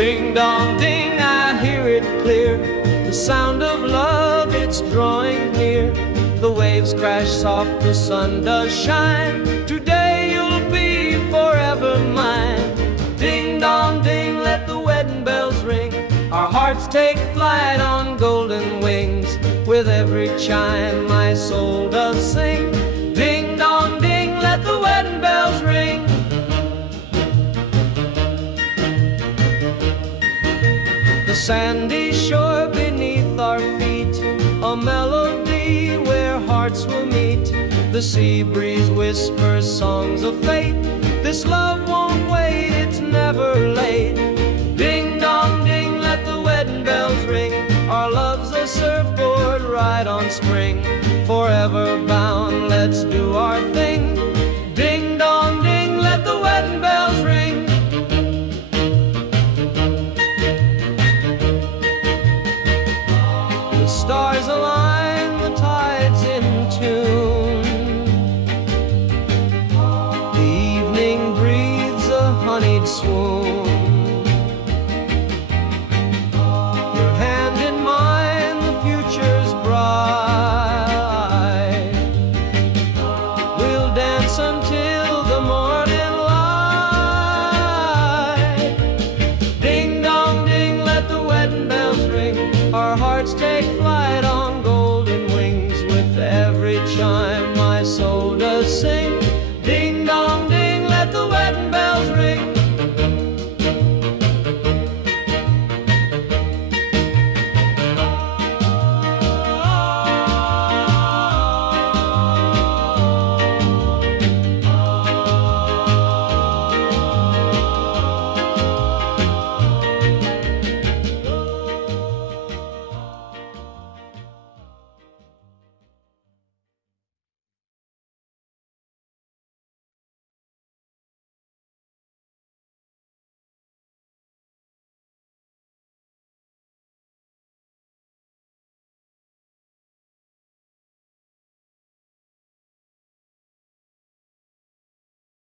Ding dong ding, I hear it clear. The sound of love, it's drawing near. The waves crash soft, the sun does shine. Today you'll be forever mine. Ding dong ding, let the wedding bells ring. Our hearts take flight on golden wings. With every chime my soul does sing. Ding dong ding, let the wedding bells ring. The sandy shore beneath our feet, a melody where hearts will meet. The sea breeze whispers songs of fate. This love won't wait, it's never late. Ding dong ding, let the wedding bells ring. Our love's a surfboard ride on spring. Forever bound, let's do